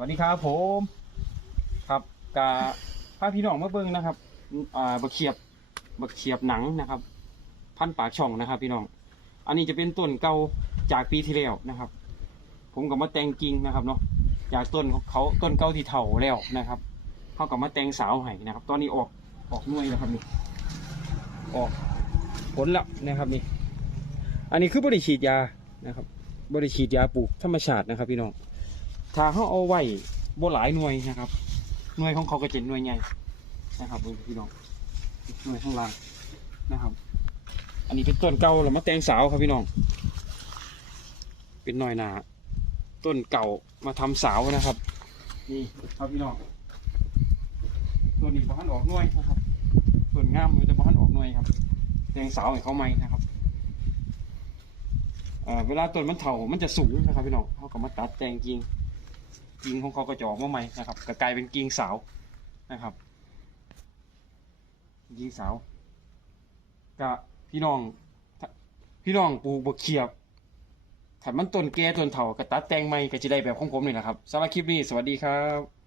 วัสดีครับผมครับกาพาพี่น้องมาเบิ่งนะครับอ่าบักเขียบบักเขียบหนังนะครับ พันปากช่องนะครับ พี่น้อง อันนี้จะเป็นต้นเก่าจากปีที่แล้วนะครับ ผมก็มาแต่งกิ่งนะครับเนาะจากต้นเขาต้นเก่าที่เถาแล้วนะครับเขาก็มาแต่งสาวให้นะครับ ตอนนี้ออกออกหน่วยแล้วครับนี่ออกผลแล้วนะครับนี่ อันนี้คือบริฉีดยานะครับ บริฉีดยาปลูกธรรมชาตินะครับ พี่น้อง ถ้าเขาเอาไว้บ่หลายหน่วยนะครับ หน่วยของเขาก็จะหน่วยใหญ่นะครับพี่น้องหน่วยข้างล่างนะครับ อันนี้เป็นต้นเก่าแล้วมาแตงสาวครับพี่น้อง เป็นหน่อยหนาต้นเก่ามาทำสาวนะครับ นี่ครับพี่น้องตัวนี้บ้านออกหน่วยนะครับส่วนงามมันจะบ้านออกหน่วยครับแตงสาวให้เขาไหมนะครับเวลาต้นมันเถามันจะสูงนะครับพี่น้องเขาก็มาตัดแต่งกิ่ง กิ่งของเขาก็จะออกมาใหม่นะครับก็กลายเป็นกิ่งสาวนะครับกิ่งสาวก็พี่น้องพี่น้องปลูกบกเขียบถ้ามันต้นแก่ต้นเถาก็ตัดแต่งใหม่ก็จะได้แบบของผมนี่แหละครับสำหรับคลิปนี้สวัสดีครับ